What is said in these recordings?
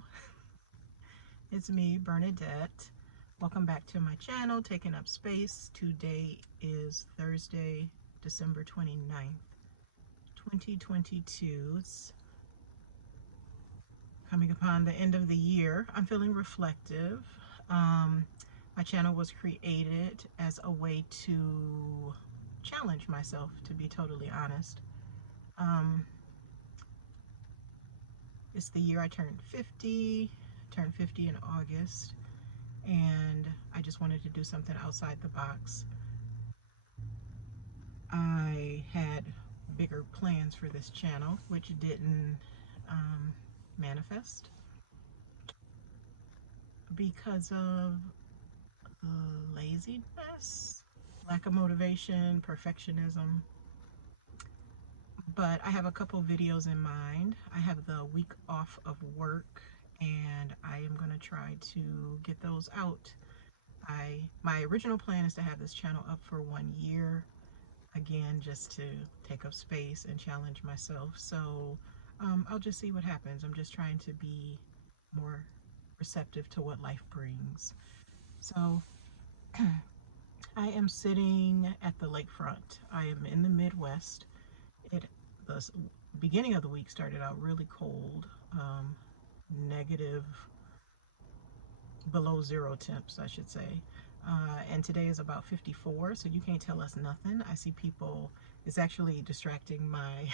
Hello, it's me, Bernadette. Welcome back to my channel, Taking Up Space. Today is Thursday, December 29th, 2022. It's coming upon the end of the year. I'm feeling reflective. My channel was created as a way to challenge myself, to be totally honest. It's the year I turned 50 in August, and I just wanted to do something outside the box. I had bigger plans for this channel, which didn't manifest because of laziness, lack of motivation, perfectionism. But I have a couple videos in mind. I have the week off of work, and I am going to try to get those out. My original plan is to have this channel up for 1 year, again, just to take up space and challenge myself. So I'll just see what happens. I'm just trying to be more receptive to what life brings. So I am sitting at the lakefront. I am in the Midwest. The beginning of the week started out really cold, negative, below zero temps, I should say. And today is about 54, so you can't tell us nothing. I see people, it's actually distracting my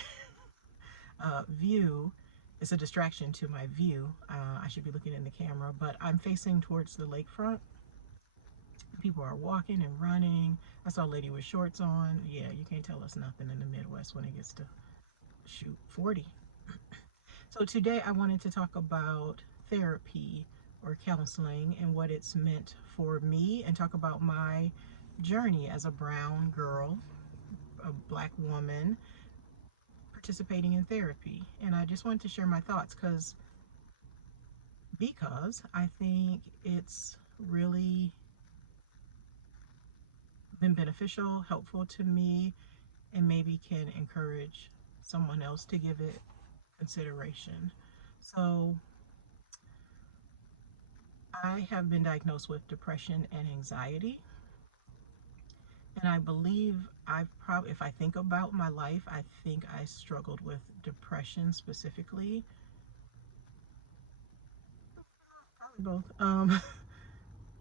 view. It's a distraction to my view. I should be looking in the camera, but I'm facing towards the lakefront. People are walking and running. I saw a lady with shorts on. Yeah, you can't tell us nothing in the Midwest when it gets to, shoot, 40. So today I wanted to talk about therapy or counseling and what it's meant for me, and talk about my journey as a brown girl, a black woman, participating in therapy. And I just wanted to share my thoughts because I think it's really been beneficial, helpful to me, and maybe can encourage someone else to give it consideration. So I have been diagnosed with depression and anxiety. And I believe if I think about my life, I think I struggled with depression specifically. Probably both.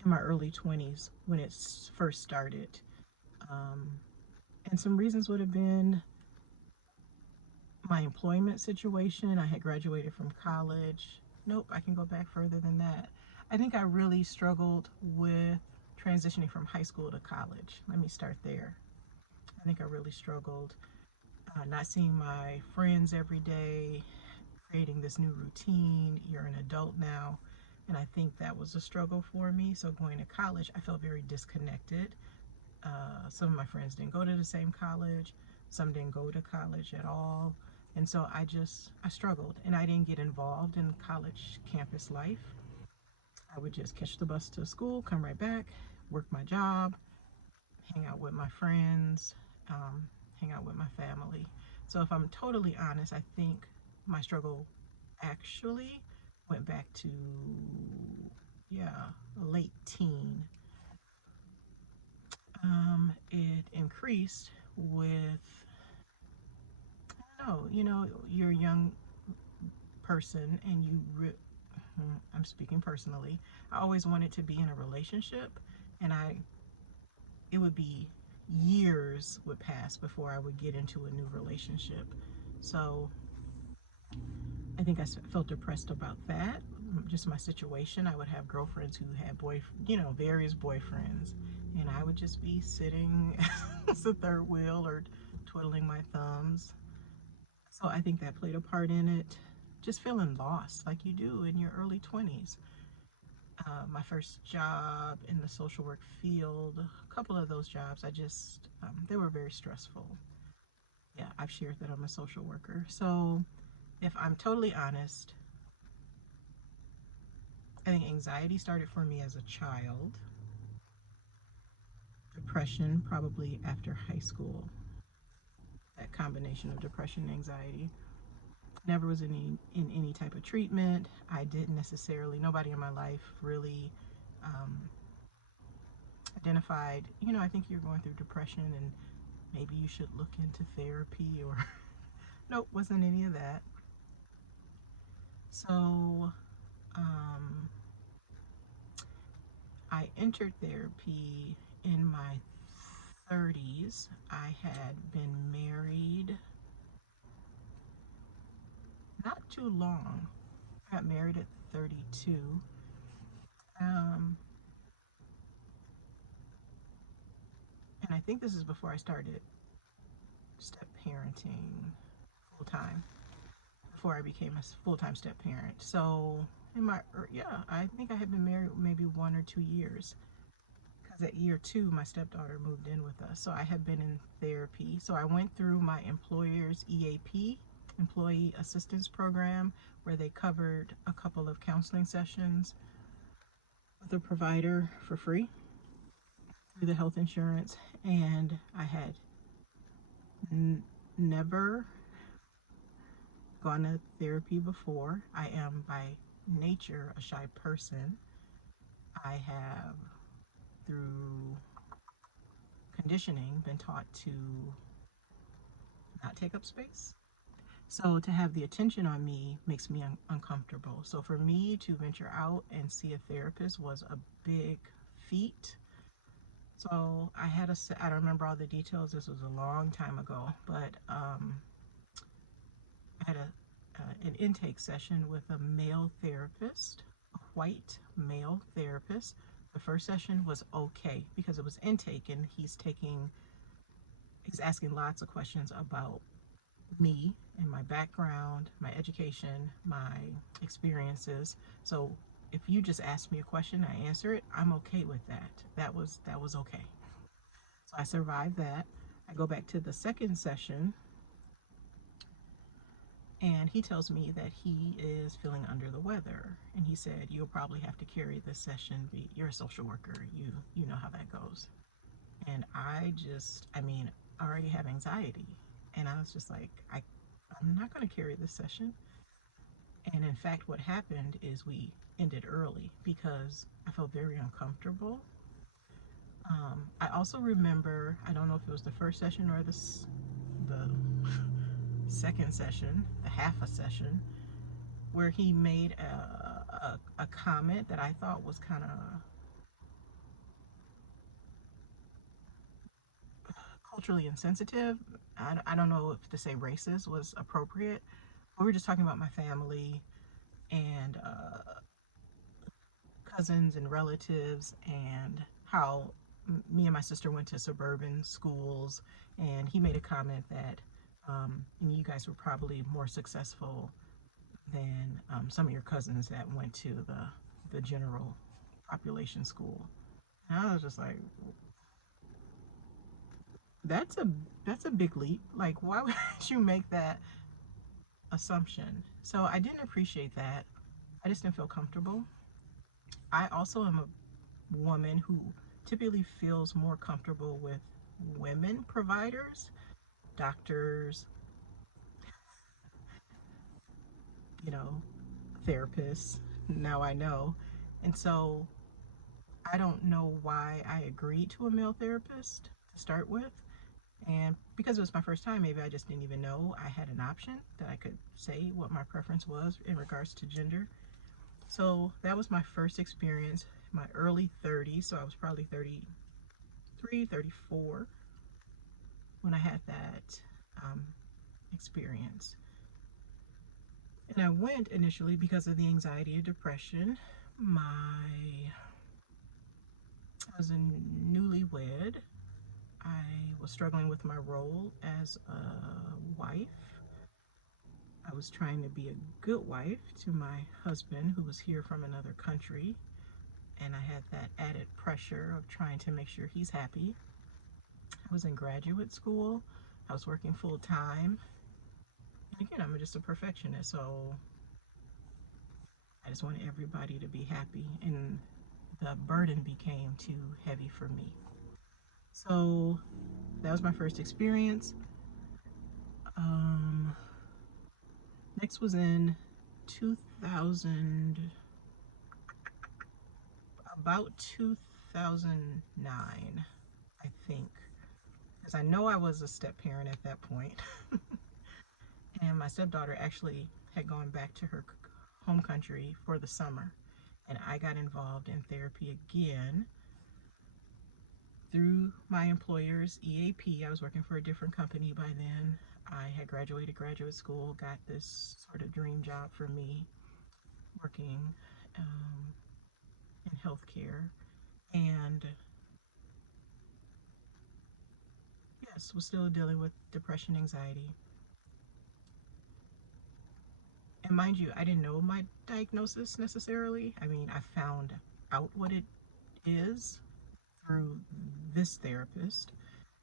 In my early 20s when it first started. Um, and some reasons would have been my employment situation. I had graduated from college. Nope, I can go back further than that. I think I really struggled with transitioning from high school to college. Let me start there. I think I really struggled not seeing my friends every day, creating this new routine. You're an adult now, and I think that was a struggle for me. So going to college, I felt very disconnected. Some of my friends didn't go to the same college, some didn't go to college at all, and so I struggled, and I didn't get involved in college campus life. I would just catch the bus to school, come right back, work my job, hang out with my friends, hang out with my family. So if I'm totally honest, I think my struggle actually went back to, yeah, late teen. It increased with, I don't know, you're a young person and I'm speaking personally, I always wanted to be in a relationship, and it would be years would pass before I would get into a new relationship. So I think I felt depressed about that, just my situation. I would have girlfriends who had various boyfriends, and I would just be sitting as the third wheel or twiddling my thumbs. So I think that played a part in it. Just feeling lost like you do in your early 20s. My first job in the social work field, a couple of those jobs, they were very stressful. Yeah, I've shared that I'm a social worker. So if I'm totally honest, I think anxiety started for me as a child. Depression probably after high school. That combination of depression and anxiety. never was in any type of treatment. I didn't necessarily, nobody in my life really um, identified, I think you're going through depression and maybe you should look into therapy or nope, wasn't any of that. So um, I entered therapy in my 30s. I had been married not too long. I got married at 32. Um, and I think this is before I started step parenting full time, before I became a full time step parent. So, yeah, I think I had been married maybe 1 or 2 years. Because at year 2, my stepdaughter moved in with us. So I had been in therapy. So I went through my employer's EAP, Employee Assistance Program, where they covered a couple of counseling sessions with a provider for free through the health insurance. And I had never gone to therapy before. I am by nature a shy person. I have, through conditioning, been taught to not take up space. So to have the attention on me makes me uncomfortable. So for me to venture out and see a therapist was a big feat. So I don't remember all the details. This was a long time ago, but I had an intake session with a male therapist, a white male therapist. The first session was okay because it was intake and he's asking lots of questions about me and my background, my education, my experiences. So if you just ask me a question, I answer it, I'm okay with that. That was okay. So I survived that. I go back to the second session and he tells me that he is feeling under the weather. And he said, "You'll probably have to carry this session. You're a social worker. You know how that goes." And I already have anxiety. And I was just like, I'm not going to carry this session. And in fact, what happened is we ended early because I felt very uncomfortable. I also remember, I don't know if it was the first session or the second session, the half a session, where he made a comment that I thought was kind of culturally insensitive. I don't know if to say racist was appropriate. We were just talking about my family and cousins and relatives and how me and my sister went to suburban schools, and he made a comment that you guys were probably more successful than some of your cousins that went to the general population school. And I was just like, that's a that's a big leap. Like, why would you make that assumption? So I didn't appreciate that. I just didn't feel comfortable. I also am a woman who typically feels more comfortable with women providers, doctors, you know, therapists. Now I know. And so I don't know why I agreed to a male therapist to start with. And because it was my first time, maybe I just didn't even know I had an option that I could say what my preference was in regards to gender. So that was my first experience, my early 30s. So I was probably 33, 34 when I had that experience. And I went initially because of the anxiety and depression. I was a newlywed. I was struggling with my role as a wife. I was trying to be a good wife to my husband who was here from another country. And I had that added pressure of trying to make sure he's happy. I was in graduate school. I was working full time. And again, I'm just a perfectionist, so I just wanted everybody to be happy. And the burden became too heavy for me. So that was my first experience. Um, Next was in 2000, about 2009, I think. Because I know I was a step parent at that point. And my stepdaughter actually had gone back to her home country for the summer. And I got involved in therapy again through my employer's EAP. I was working for a different company by then. I had graduated graduate school, got this sort of dream job for me, working um, in healthcare. And yes, was still dealing with depression, anxiety. And mind you, I didn't know my diagnosis necessarily. I mean, I found out what it is through this therapist.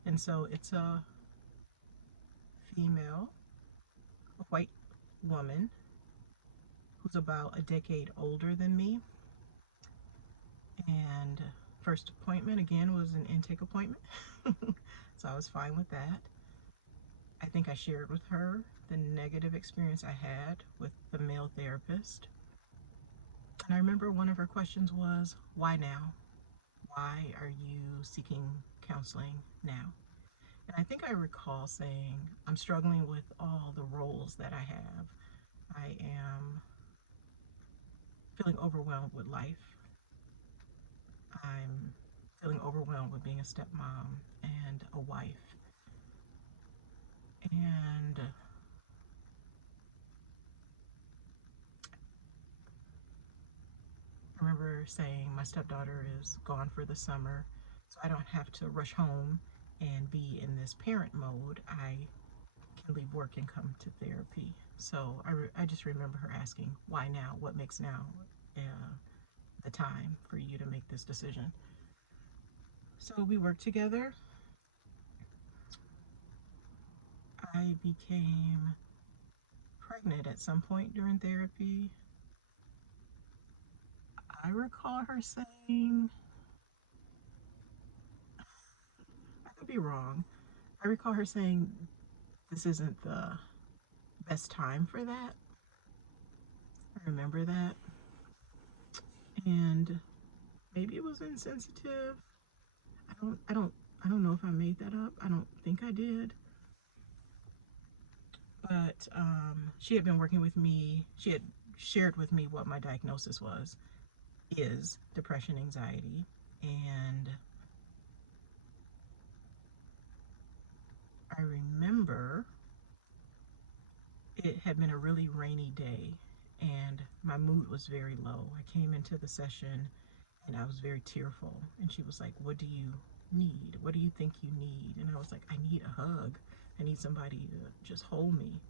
And so it's a female, a white woman who's about a decade older than me. And first appointment again was an intake appointment. So I was fine with that. I think I shared with her the negative experience I had with the male therapist. And I remember one of her questions was, why now? Why are you seeking counseling now? And I think I recall saying, I'm struggling with all the roles that I have. I am feeling overwhelmed with life. I'm feeling overwhelmed with being a stepmom and a wife. And I remember saying my stepdaughter is gone for the summer, so I don't have to rush home and be in this parent mode. I can leave work and come to therapy. So I just remember her asking, why now? What makes now the time for you to make this decision? So we worked together. I became pregnant at some point during therapy. I recall her saying, I could be wrong. I recall her saying, this isn't the best time for that. I remember that. And maybe it was insensitive. I don't I don't I don't know if I made that up. I don't think I did. But she had been working with me. She had shared with me what my diagnosis is depression, anxiety. And I remember it had been a really rainy day and my mood was very low. I came into the session and I was very tearful. And she was like, what do you need? What do you think you need? And I was like, I need a hug. I need somebody to just hold me.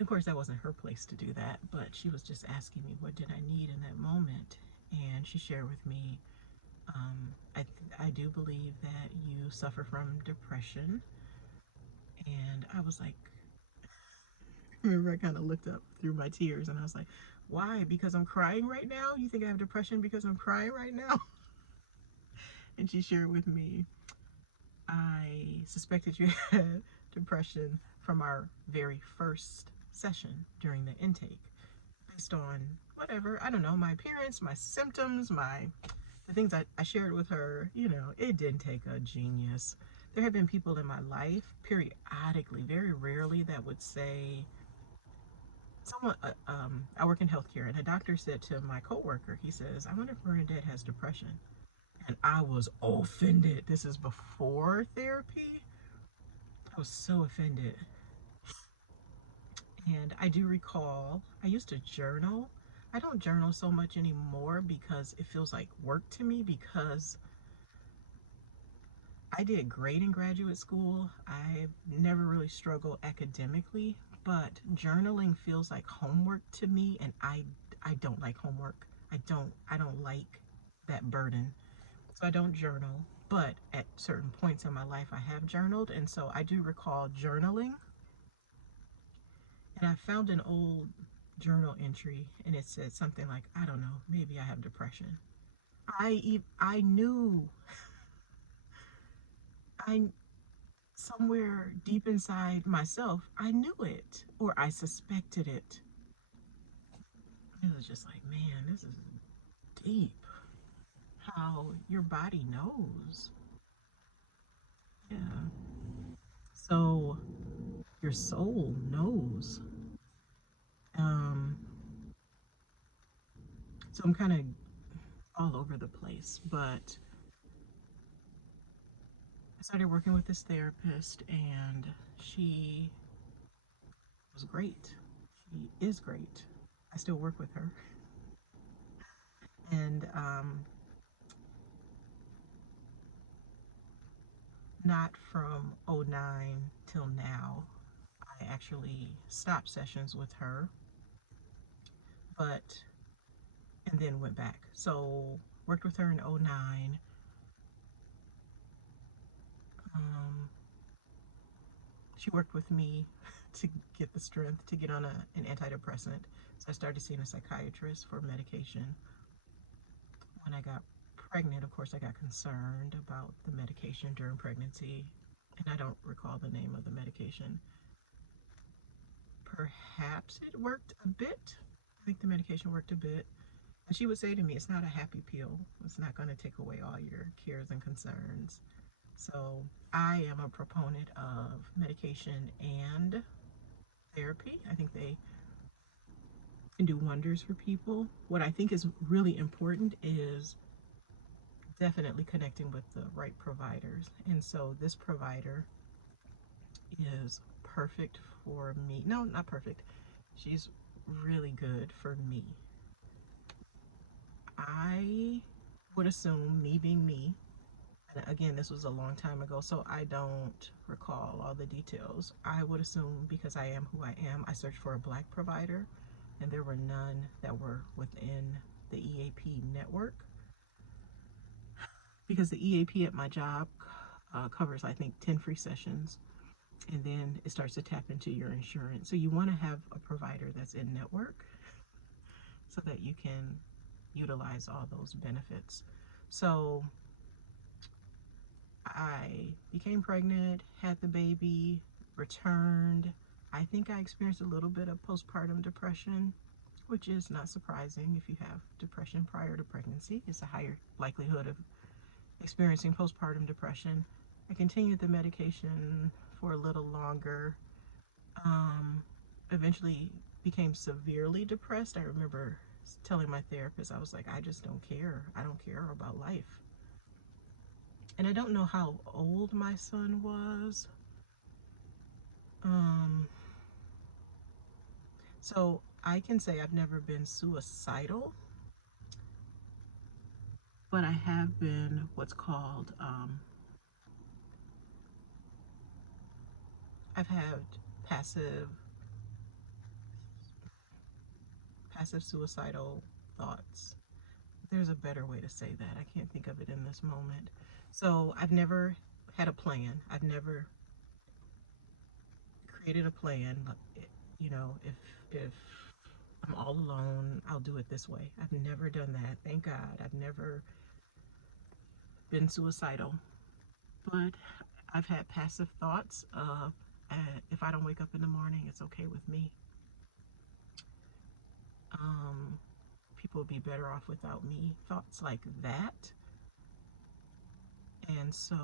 Of course, that wasn't her place to do that, but she was just asking me what did I need in that moment. And she shared with me, I do believe that you suffer from depression. And I was like, I remember I kind of looked up through my tears and I was like, why? Because I'm crying right now? You think I have depression because I'm crying right now? And she shared with me, I suspected you had depression from our very first session during the intake, based on whatever, I don't know, my appearance, my symptoms, the things I shared with her. It didn't take a genius. There have been people in my life periodically, very rarely, that would say, I work in healthcare, and a doctor said to my coworker, he says, I wonder if Bernadette has depression. And I was offended. This is before therapy. I was so offended. And I do recall, I used to journal. I don't journal so much anymore because it feels like work to me, because I did great in graduate school. I never really struggled academically, but journaling feels like homework to me, and I don't like homework. I don't like that burden. So I don't journal, but at certain points in my life I have journaled, and so I do recall journaling. And I found an old journal entry and it said something like, I don't know, maybe I have depression. I knew I somewhere deep inside myself, I knew it or I suspected it. It was just like, man, this is deep. How your body knows. Yeah. So your soul knows. Um, so I'm kind of all over the place, but I started working with this therapist and she was great. She is great. I still work with her. And not from '09 till now. I actually stopped sessions with her, but and then went back. So worked with her in '09. Um, she worked with me to get the strength to get on an antidepressant. So I started seeing a psychiatrist for medication. When I got pregnant, of course, I got concerned about the medication during pregnancy, and I don't recall the name of the medication. Perhaps it worked a bit. I think the medication worked a bit. And she would say to me, it's not a happy pill. It's not going to take away all your cares and concerns. So I am a proponent of medication and therapy. I think they can do wonders for people. What I think is really important is definitely connecting with the right providers. And so this provider is perfect for me. No, not perfect. She's really good for me. I would assume, me being me, and again, this was a long time ago, so I don't recall all the details. I would assume because I am who I am, I searched for a black provider, and there were none that were within the EAP network because the EAP at my job covers, I think, 10 free sessions, and then it starts to tap into your insurance. So you want to have a provider that's in network so that you can utilize all those benefits. So I became pregnant, had the baby, returned. I think I experienced a little bit of postpartum depression, which is not surprising. If you have depression prior to pregnancy, it's a higher likelihood of experiencing postpartum depression. I continued the medication for a little longer. Um, Eventually became severely depressed. I remember telling my therapist, I was like, I just don't care. I don't care about life. And I don't know how old my son was. Um, so I can say I've never been suicidal, but I have been what's called, I've had passive, passive suicidal thoughts. There's a better way to say that. I can't think of it in this moment. So I've never had a plan. I've never created a plan. You know, if I'm all alone, I'll do it this way. I've never done that. Thank God. I've never been suicidal, but I've had passive thoughts of if I don't wake up in the morning, it's okay with me. Um, People would be better off without me. Thoughts like that. And so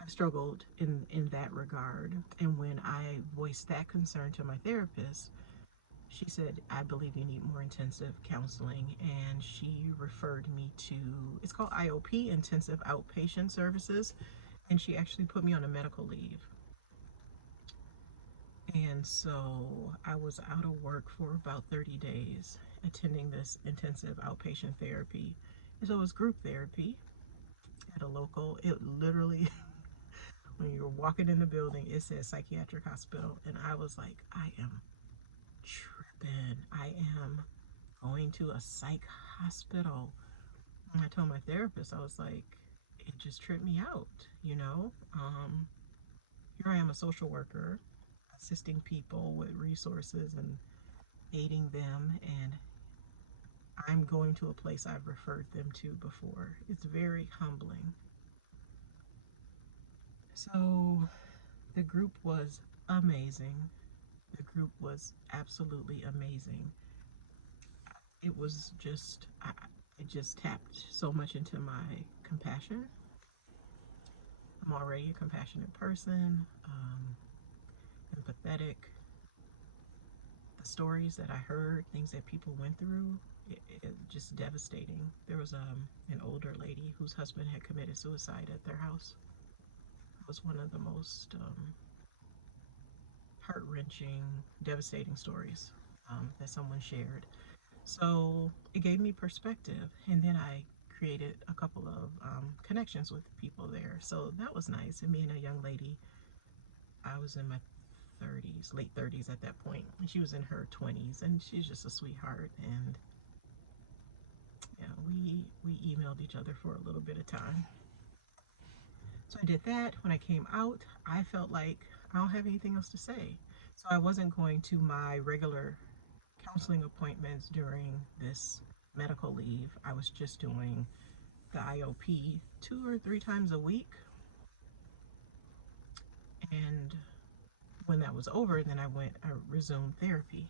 I've struggled in that regard. And when I voiced that concern to my therapist, she said, I believe you need more intensive counseling. And she referred me to, it's called IOP, Intensive Outpatient Services. And she actually put me on a medical leave. And so I was out of work for about 30 days attending this intensive outpatient therapy. And so it was group therapy at a local, it literally, when you're walking in the building, it says psychiatric hospital. And I was like, I am tripping. I am going to a psych hospital. And I told my therapist, I was like, it just tripped me out, you know? Here I am, a social worker, assisting people with resources and aiding them, and I'm going to a place I've referred them to before. It's very humbling. So the group was amazing. The group was absolutely amazing. It was just, it just tapped so much into my compassion. I'm already a compassionate person, empathetic. The stories that I heard, things that people went through, it just devastating. There was an older lady whose husband had committed suicide at their house. It was one of the most heart wrenching, devastating stories that someone shared. So it gave me perspective, and then I created a couple of connections with people there. So that was nice. And me and a young lady, I was in my 30s, late 30s at that point, and she was in her 20s, and she's just a sweetheart. And yeah, we emailed each other for a little bit of time. So I did that. When I came out, I felt like I don't have anything else to say. So I wasn't going to my regular counseling appointments during this medical leave. I was just doing the IOP 2 or 3 times a week. And when that was over, then I resumed therapy.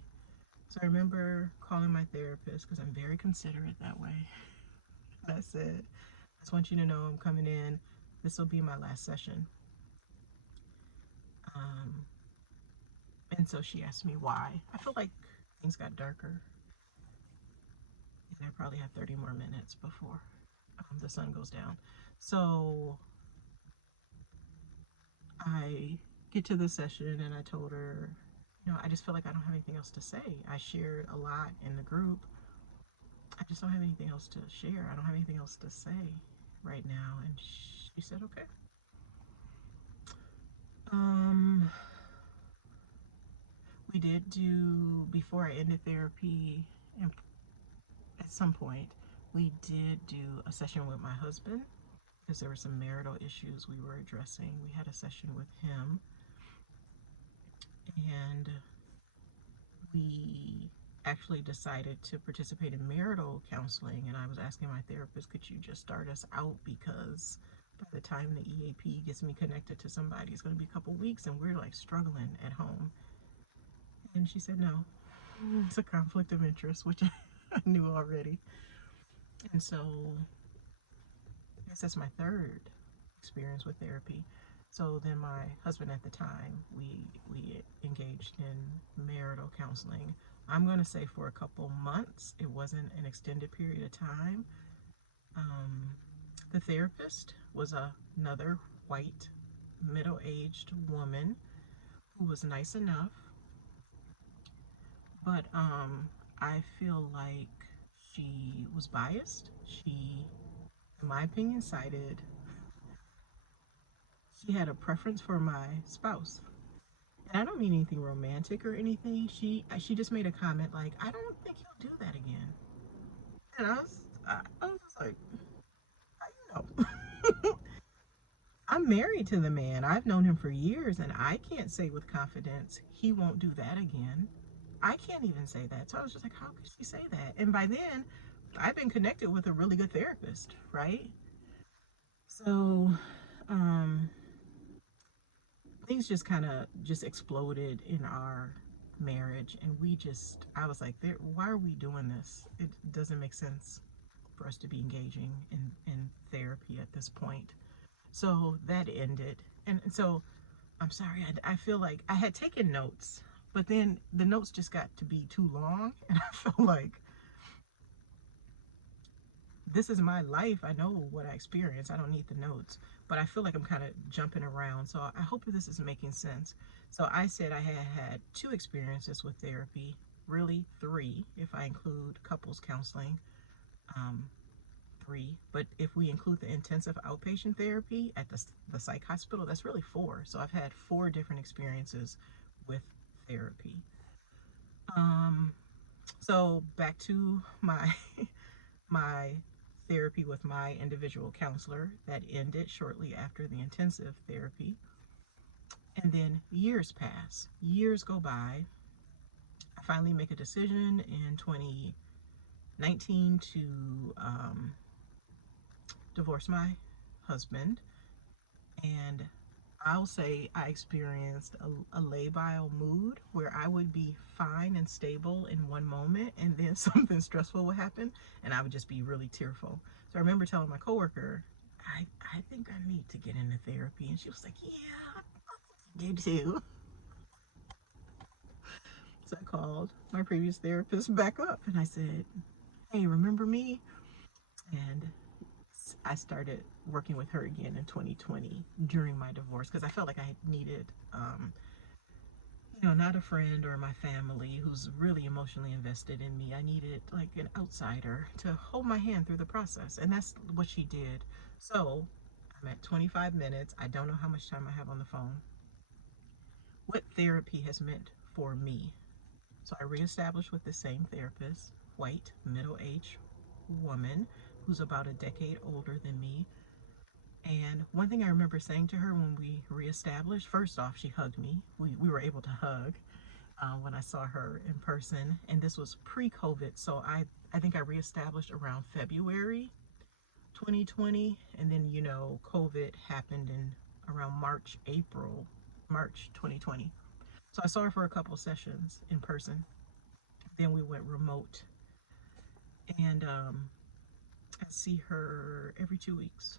So I remember calling my therapist because I'm very considerate that way. And I said, I just want you to know I'm coming in. This will be my last session. Um, and so she asked me why. I feel like things got darker, and I probably have 30 more minutes before the sun goes down. So I get to the session and I told her, I just feel like I don't have anything else to say. I shared a lot in the group. I just don't have anything else to share. I don't have anything else to say right now. And she said, okay. Um, we did do, before I ended therapy, and at some point, we did do a session with my husband because there were some marital issues we were addressing. We had a session with him, and we actually decided to participate in marital counseling. And I was asking my therapist, could you just start us out, because by the time the EAP gets me connected to somebody, it's going to be a couple weeks and we're like struggling at home. And she said no. It's a conflict of interest, which I knew already. And so I guess that's my third experience with therapy. So then my husband at the time, we engaged in marital counseling. I'm going to say for a couple months. It wasn't an extended period of time. Um, the therapist was another white, middle-aged woman who was nice enough, but I feel like she was biased. She, in my opinion, she had a preference for my spouse. And I don't mean anything romantic or anything. She just made a comment like, I don't think he'll do that again. And I was just like, how you know? I'm married to the man. I've known him for years, and I can't say with confidence he won't do that again. I can't even say that. So I was just like, how could she say that? And by then, I've been connected with a really good therapist, right? So, um, things just kind of just exploded in our marriage, and I was like, why are we doing this? It doesn't make sense for us to be engaging in therapy at this point. So that ended. And so I'm sorry, I feel like I had taken notes, but then the notes just got to be too long, and I felt like this is my life. I know what I experienced. I don't need the notes, but I feel like I'm kind of jumping around. So I hope this is making sense. So I said I had 2 experiences with therapy, really 3 if I include couples counseling. Um, 3, but if we include the intensive outpatient therapy at the psych hospital, that's really 4. So I've had 4 different experiences with therapy. Um, so back to my my therapy with my individual counselor that ended shortly after the intensive therapy. And then years pass, years go by. I finally make a decision in 2019 to divorce my husband. And I'll say I experienced a labile mood where I would be fine and stable in one moment, and then something stressful would happen, and I would just be really tearful. So I remember telling my coworker, I think I need to get into therapy. And she was like, yeah, I do too. So I called my previous therapist back up and I said, hey, remember me? And I started working with her again in 2020 during my divorce because I felt like I needed, not a friend or my family who's really emotionally invested in me. I needed like an outsider to hold my hand through the process. And that's what she did. So I'm at 25 minutes. I don't know how much time I have on the phone. What therapy has meant for me. So I reestablished with the same therapist, white, middle-aged woman who's about a decade older than me. And one thing I remember saying to her when we reestablished, first off, she hugged me. We were able to hug when I saw her in person. And this was pre-COVID. So I think I reestablished around February 2020. And then, COVID happened in around March 2020. So I saw her for a couple sessions in person. Then we went remote. And I see her every 2 weeks.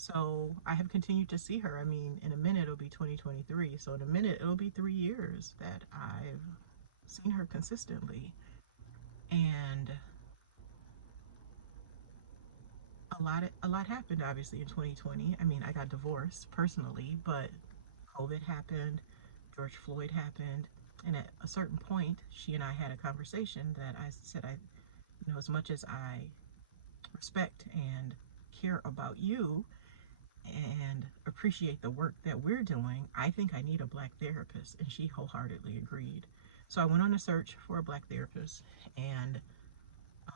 So I have continued to see her. I mean, in a minute it'll be 2023. So in a minute it'll be 3 years that I've seen her consistently. And a lot happened obviously in 2020. I mean, I got divorced personally, but COVID happened, George Floyd happened, and at a certain point, she and I had a conversation that I said, as much as I respect and care about you and appreciate the work that we're doing, I think I need a black therapist. And she wholeheartedly agreed. So I went on a search for a black therapist and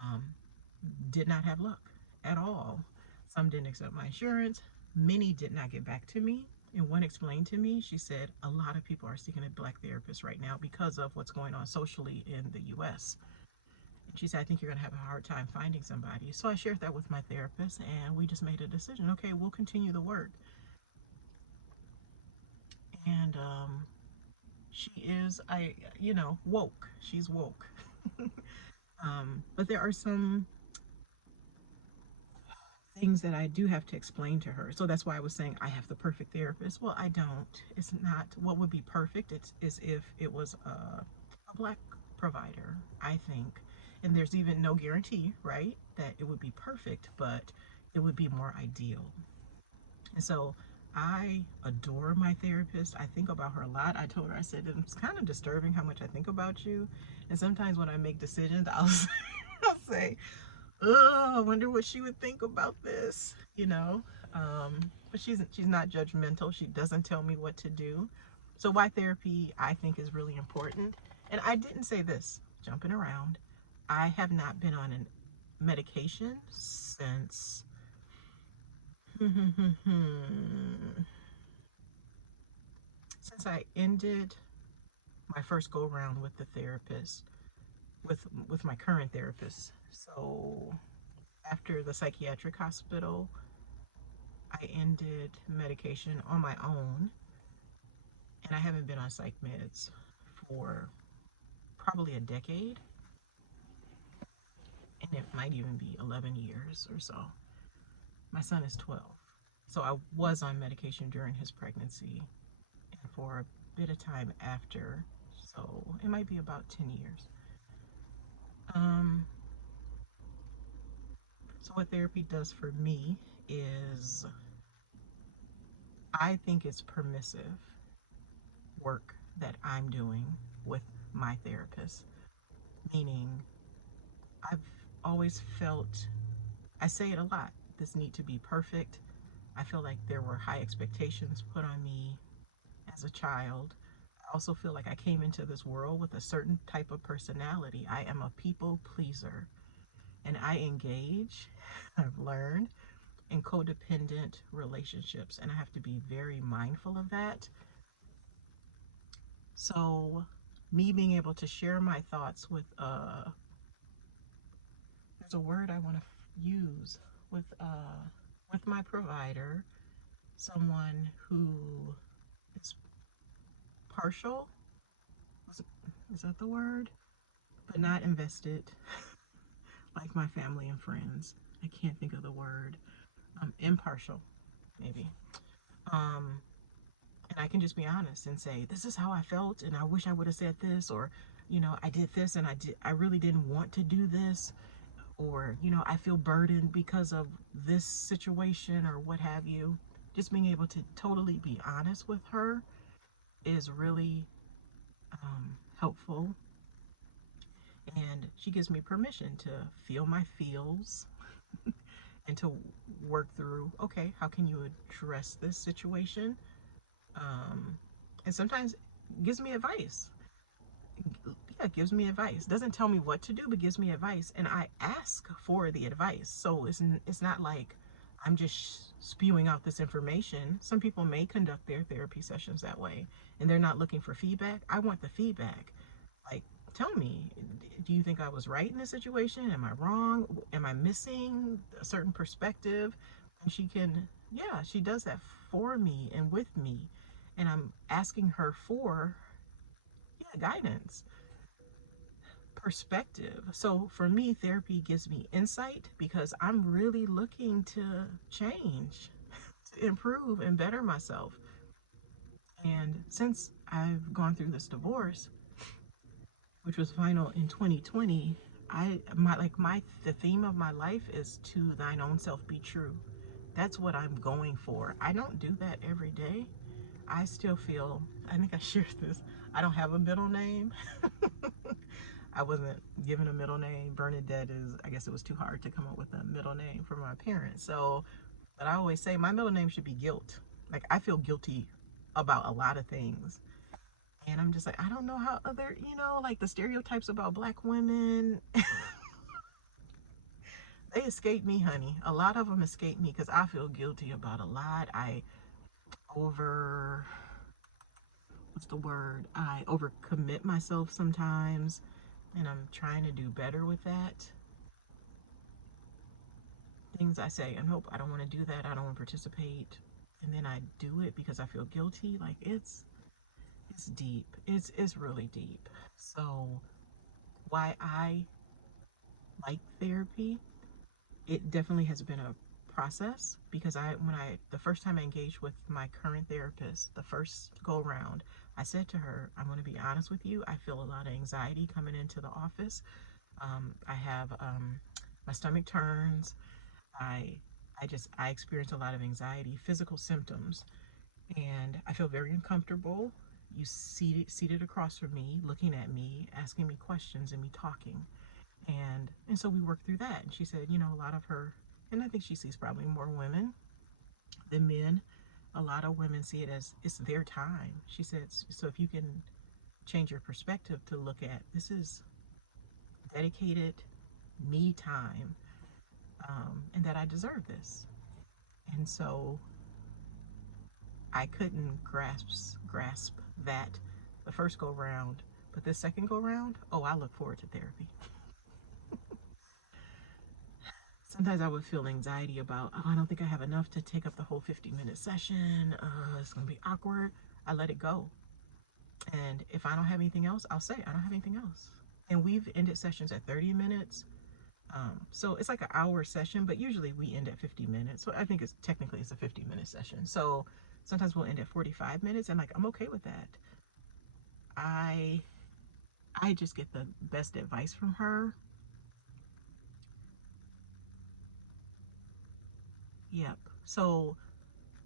um, did not have luck at all. Some didn't accept my insurance. Many did not get back to me. And one explained to me, she said, a lot of people are seeking a black therapist right now because of what's going on socially in the US. And she said, I think you're going to have a hard time finding somebody. So I shared that with my therapist and we just made a decision. Okay, we'll continue the work. And she is, woke. She's woke. But there are some things that I do have to explain to her. So that's why I was saying I have the perfect therapist. Well, I don't. It's not what would be perfect. It's is if it was a black provider, I think. And there's even no guarantee, right, that it would be perfect, but it would be more ideal. And so I adore my therapist. I think about her a lot. I told her, I said, it's kind of disturbing how much I think about you. And sometimes when I make decisions, I'll say, oh, I wonder what she would think about this, but she's not judgmental. She doesn't tell me what to do. So why therapy, I think, is really important. And I didn't say this, jumping around. I have not been on a medication since since I ended my first go around with the therapist, with my current therapist. So after the psychiatric hospital, I ended medication on my own, and I haven't been on psych meds for probably a decade, and it might even be 11 years or so. My son is 12. So I was on medication during his pregnancy and for a bit of time after. So it might be about 10 years. Um, so what therapy does for me is I think it's permissive work that I'm doing with my therapist, meaning I've always felt, I say it a lot, this need to be perfect. I feel like there were high expectations put on me as a child. I also feel like I came into this world with a certain type of personality. I am a people pleaser and I engage, I've learned, in codependent relationships, and I have to be very mindful of that. So me being able to share my thoughts with there's a word I want to use with my provider, someone who is partial, is that the word? But not invested, like my family and friends. I can't think of the word. Impartial, maybe. Um, and I can just be honest and say, this is how I felt, and I wish I would have said this, or, I did this, and I really didn't want to do this, or, I feel burdened because of this situation, or what have you. Just being able to totally be honest with her is really helpful. And she gives me permission to feel my feels and to work through, okay, how can you address this situation? And sometimes gives me advice. Yeah, gives me advice. Doesn't tell me what to do, but gives me advice, and I ask for the advice. So it's not like I'm just spewing out this information. Some people may conduct their therapy sessions that way, and they're not looking for feedback. I want the feedback. Like, tell me, do you think I was right in this situation? Am I wrong? Am I missing a certain perspective? And yeah, she does that for me and with me. And I'm asking her for, yeah, guidance, perspective. So for me, therapy gives me insight because I'm really looking to change, to improve and better myself. And since I've gone through this divorce, which was final in 2020, the theme of my life is to thine own self be true. That's what I'm going for. I don't do that every day. I still feel, I think I shared this, I don't have a middle name. I wasn't given a middle name. Bernadette is, I guess it was too hard to come up with a middle name for my parents. So, but I always say my middle name should be guilt. Like, I feel guilty about a lot of things. And I'm just like, I don't know how other, like the stereotypes about black women, they escape me, honey. A lot of them escape me because I feel guilty about a lot. Over, what's the word? I overcommit myself sometimes, and I'm trying to do better with that. Things I say, and hope I don't want to do that. I don't want to participate. And then I do it because I feel guilty. Like it's deep. It's really deep. So why I like therapy, it definitely has been a process because the first time I engaged with my current therapist, the first go around, I said to her, I'm going to be honest with you. I feel a lot of anxiety coming into the office. I have my stomach turns. I I experience a lot of anxiety, physical symptoms, and I feel very uncomfortable. You seated across from me, looking at me, asking me questions, and me talking. And so we worked through that. And she said, a lot of her, and I think she sees probably more women than men. A lot of women see it as it's their time. She said, so if you can change your perspective to look at this is dedicated me time, and that I deserve this. And so I couldn't grasp that the first go round, but this second go round, oh, I look forward to therapy. Sometimes I would feel anxiety about, oh, I don't think I have enough to take up the whole 50-minute session. It's going to be awkward. I let it go. And if I don't have anything else, I'll say I don't have anything else. And we've ended sessions at 30 minutes. So it's like an hour session, but usually we end at 50 minutes. So I think it's a 50-minute session. So sometimes we'll end at 45 minutes, and like I'm okay with that. I I just get the best advice from her. Yep. So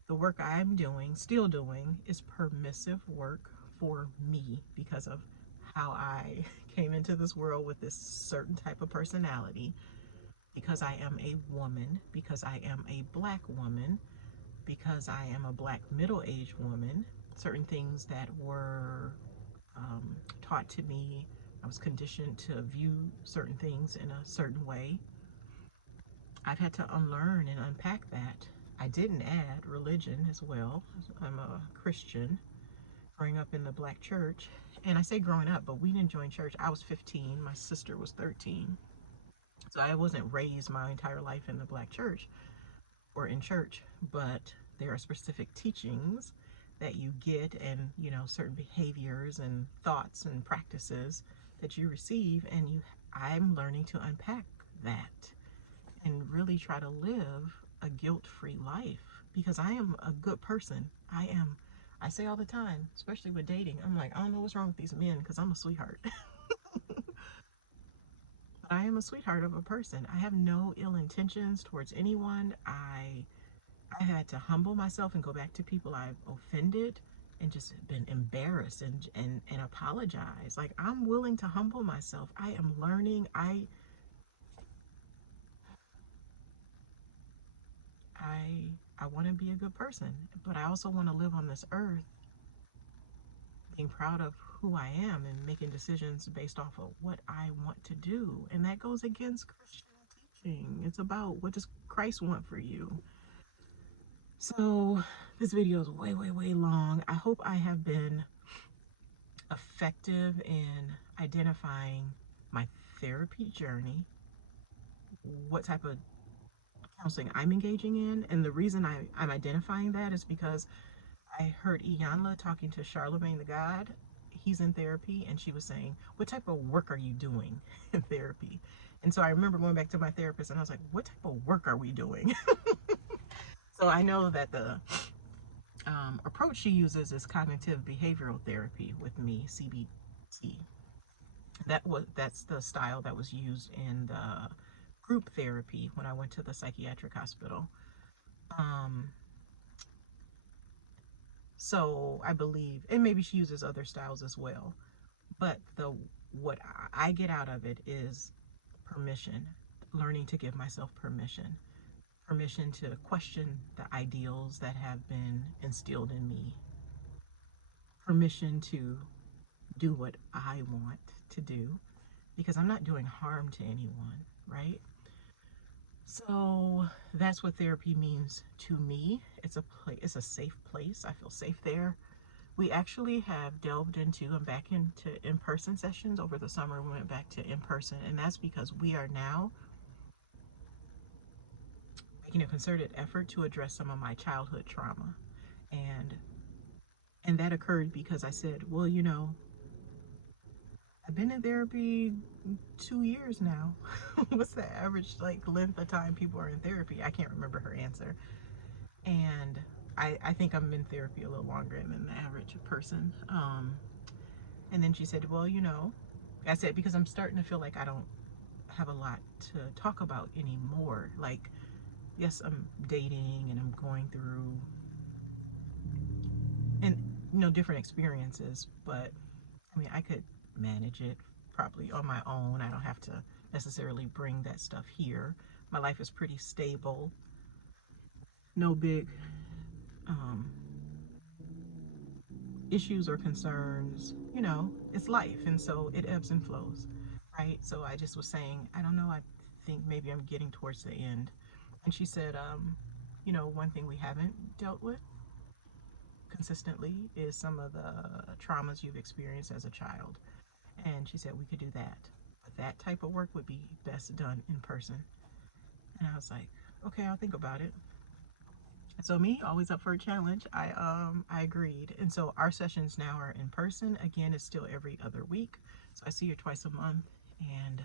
the work I'm doing, still doing, is permissive work for me because of how I came into this world with this certain type of personality, because I am a woman, because I am a black woman, because I am a black middle-aged woman. Certain things that were taught to me, I was conditioned to view certain things in a certain way. I've had to unlearn and unpack that. I didn't add religion as well. I'm a Christian growing up in the black church. And I say growing up, but we didn't join church. I was 15, my sister was 13. So I wasn't raised my entire life in the black church or in church, but there are specific teachings that you get, and certain behaviors and thoughts and practices that you receive, and I'm learning to unpack that and really try to live a guilt-free life, because I am a good person. I say all the time, especially with dating, I'm like, I don't know what's wrong with these men, because I'm a sweetheart. But I am a sweetheart of a person. I have no ill intentions towards anyone. I had to humble myself and go back to people I've offended and just been embarrassed and apologize. Like, I'm willing to humble myself. I am learning. I want to be a good person, but I also want to live on this earth being proud of who I am and making decisions based off of what I want to do. And that goes against Christian teaching. It's about, what does Christ want for you? So this video is way, way, way long. I hope I have been effective in identifying my therapy journey, what type of counseling I'm engaging in. And the reason I'm identifying that is because I heard Iyanla talking to Charlemagne the God. He's in therapy, and she was saying, what type of work are you doing in therapy? And so I remember going back to my therapist, and I was like, what type of work are we doing? So I know that the approach she uses is cognitive behavioral therapy with me, CBT. That's the style that was used in the group therapy when I went to the psychiatric hospital. Um, so I believe, and maybe she uses other styles as well, but what I get out of it is permission, learning to give myself permission to question the ideals that have been instilled in me, permission to do what I want to do, because I'm not doing harm to anyone, right? So that's what therapy means to me. It's a safe place. I feel safe there. We actually have delved into and back into in-person sessions over the summer. We went back to in-person, and that's because we are now making a concerted effort to address some of my childhood trauma. And and that occurred because I said, well, I've been in therapy 2 years now. What's the average length of time people are in therapy? I can't remember her answer. And I think I'm in therapy a little longer than the average person. And then she said, well, I said, because I'm starting to feel like I don't have a lot to talk about anymore. Like, yes, I'm dating and I'm going through and different experiences, but I mean, I could manage it probably on my own. I don't have to necessarily bring that stuff here. My life is pretty stable. No big um, issues or concerns. It's life, and so it ebbs and flows, right? So I just was saying, I don't know, I think maybe I'm getting towards the end. And she said, one thing we haven't dealt with consistently is some of the traumas you've experienced as a child. And she said we could do that, but that type of work would be best done in person. And I was like, okay, I'll think about it. So me, always up for a challenge, I agreed. And so our sessions now are in person. Again, it's still every other week. So I see her twice a month. And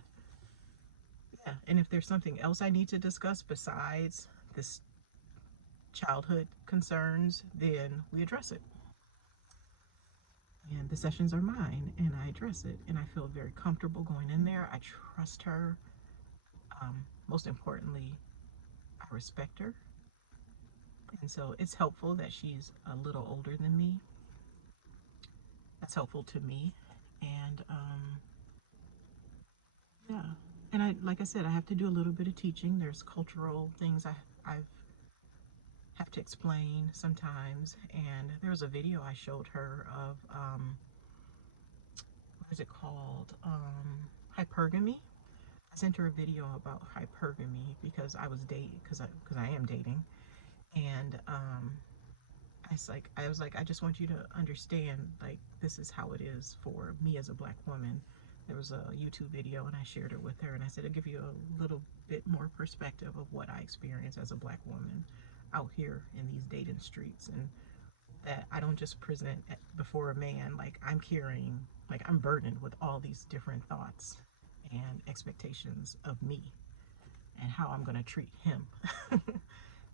yeah, and if there's something else I need to discuss besides this childhood concerns, then we address it. And the sessions are mine, and I address it. And I feel very comfortable going in there. I trust her. Most importantly, I respect her. And so it's helpful that she's a little older than me. That's helpful to me. And yeah. And like I said, I have to do a little bit of teaching. There's cultural things I have to explain sometimes. And there was a video I showed her of, what is it called? Hypergamy. I sent her a video about hypergamy because I was dating, because I am dating. And I was like, I just want you to understand, like, this is how it is for me as a black woman. There was a YouTube video, and I shared it with her, and I said, I'll give you a little bit more perspective of what I experience as a black woman. out here in these dating streets, and that I don't just present before a man like I'm carrying, like I'm burdened with all these different thoughts and expectations of me and how I'm going to treat him.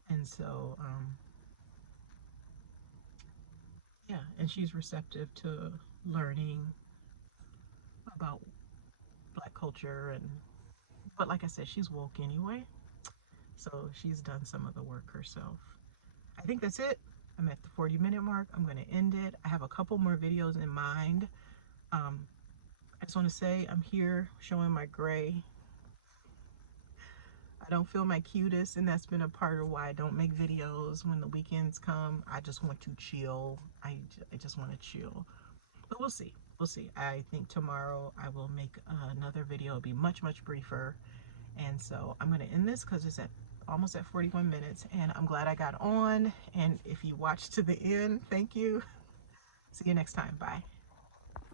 And so, yeah, and she's receptive to learning about Black culture, and but like I said, she's woke anyway, so she's done some of the work herself. I think that's it. I'm at the 40-minute mark. I'm going to end it. I have a couple more videos in mind. I just want to say I'm here showing my gray. I don't feel my cutest, and that's been a part of why I don't make videos when the weekends come. I just want to chill. I just want to chill. But we'll see. We'll see. I think tomorrow I will make another video. It'll be much, much briefer. And so I'm going to end this because it's at almost at 41 minutes. And I'm glad I got on. And if you watched to the end, thank you. See you next time. Bye.